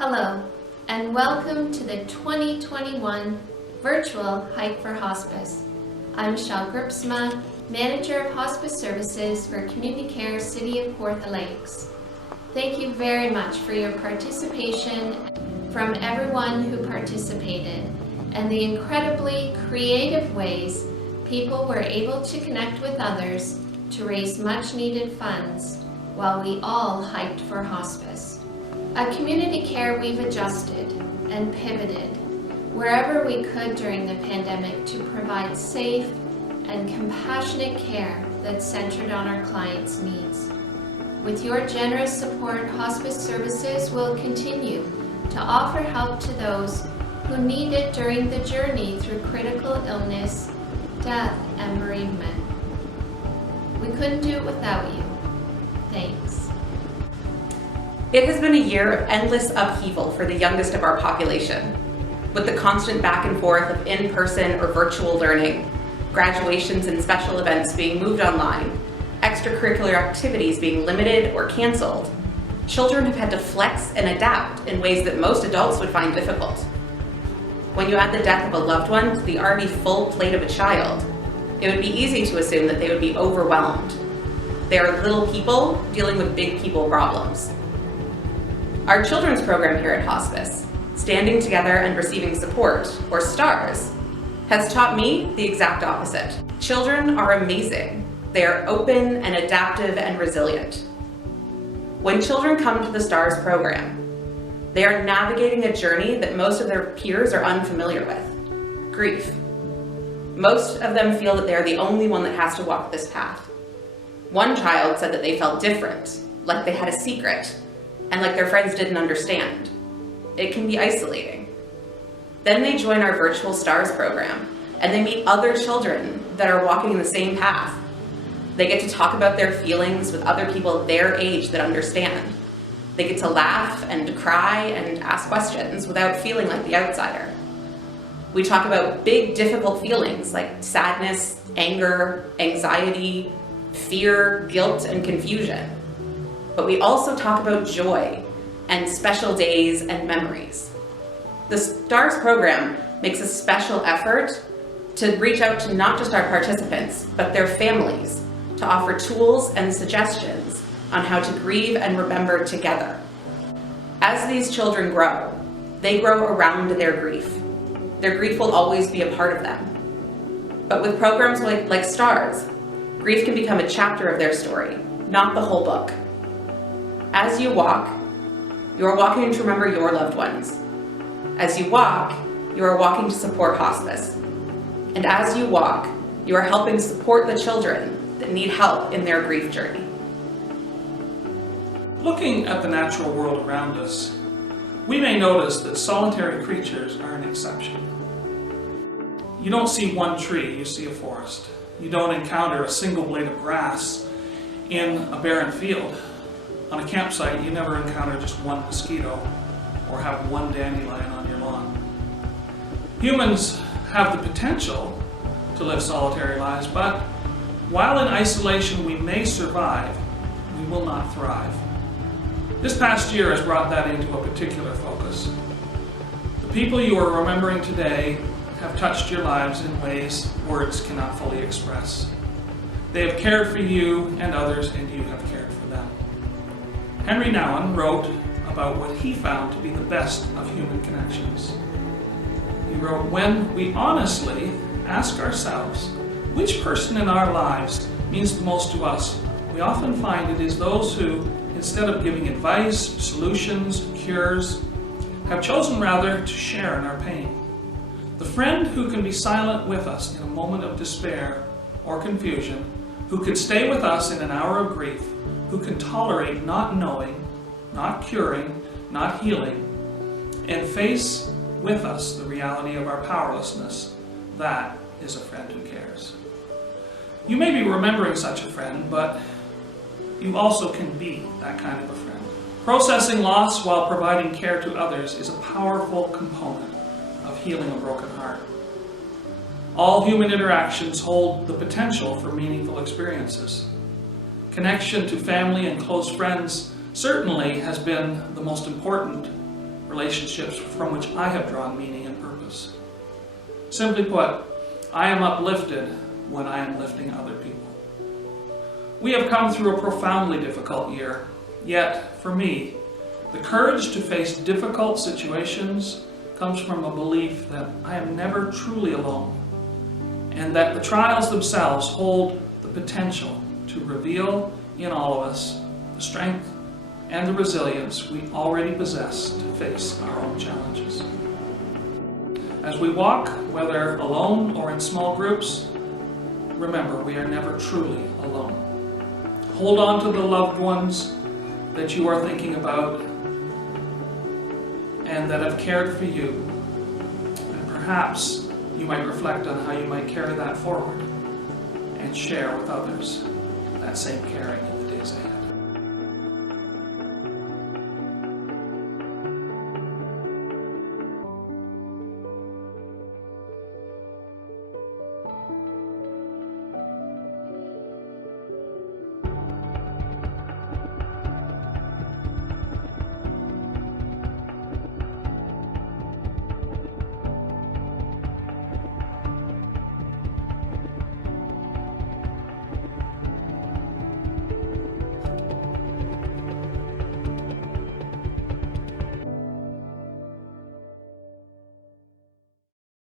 Hello, and welcome to the 2021 Virtual Hike for Hospice. I'm Michelle Gripsma, Manager of Hospice Services for Community Care City of Kawartha Lakes. Thank you very much for your participation from everyone who participated and the incredibly creative ways people were able to connect with others to raise much needed funds while we all hiked for hospice. At Community Care, we've adjusted and pivoted wherever we could during the pandemic to provide safe and compassionate care that's centered on our clients' needs. With your generous support, Hospice Services will continue to offer help to those who need it during the journey through critical illness, death, and bereavement. We couldn't do it without you. Thanks. It has been a year of endless upheaval for the youngest of our population, with the constant back and forth of in-person or virtual learning, graduations and special events being moved online, extracurricular activities being limited or canceled. Children have had to flex and adapt in ways that most adults would find difficult. When you add the death of a loved one to the already full plate of a child, it would be easy to assume that they would be overwhelmed. They are little people dealing with big people problems. Our children's program here at Hospice, Standing Together and Receiving Support, or STARS, has taught me the exact opposite. Children are amazing. They are open and adaptive and resilient. When children come to the STARS program, they are navigating a journey that most of their peers are unfamiliar with: grief. Most of them feel that they are the only one that has to walk this path. One child said that they felt different, like they had a secret, and like their friends didn't understand. It can be isolating. Then they join our virtual STARS program, and they meet other children that are walking the same path. They get to talk about their feelings with other people their age that understand. They get to laugh and cry and ask questions without feeling like the outsider. We talk about big, difficult feelings like sadness, anger, anxiety, fear, guilt, and confusion. But we also talk about joy and special days and memories. The STARS program makes a special effort to reach out to not just our participants, but their families, to offer tools and suggestions on how to grieve and remember together. As these children grow, they grow around their grief. Their grief will always be a part of them. But with programs like STARS, grief can become a chapter of their story, not the whole book. As you walk, you are walking to remember your loved ones. As you walk, you are walking to support hospice. And as you walk, you are helping support the children that need help in their grief journey. Looking at the natural world around us, we may notice that solitary creatures are an exception. You don't see one tree, you see a forest. You don't encounter a single blade of grass in a barren field. On a campsite, you never encounter just one mosquito or have one dandelion on your lawn. Humans have the potential to live solitary lives, but while in isolation we may survive, we will not thrive. This past year has brought that into a particular focus. The people you are remembering today have touched your lives in ways words cannot fully express. They have cared for you and others, and you have cared for them. Henry Nouwen wrote about what he found to be the best of human connections. He wrote, "When we honestly ask ourselves which person in our lives means the most to us, we often find it is those who, instead of giving advice, solutions, cures, have chosen rather to share in our pain. The friend who can be silent with us in a moment of despair or confusion, who can stay with us in an hour of grief, who can tolerate not knowing, not curing, not healing, and face with us the reality of our powerlessness, that is a friend who cares." You may be remembering such a friend, but you also can be that kind of a friend. Processing loss while providing care to others is a powerful component of healing a broken heart. All human interactions hold the potential for meaningful experiences. Connection to family and close friends certainly has been the most important relationships from which I have drawn meaning and purpose. Simply put, I am uplifted when I am lifting other people. We have come through a profoundly difficult year, yet for me, the courage to face difficult situations comes from a belief that I am never truly alone, and that the trials themselves hold the potential to reveal in all of us the strength and the resilience we already possess to face our own challenges. As we walk, whether alone or in small groups, remember we are never truly alone. Hold on to the loved ones that you are thinking about and that have cared for you. And perhaps you might reflect on how you might carry that forward and share with others that same caring.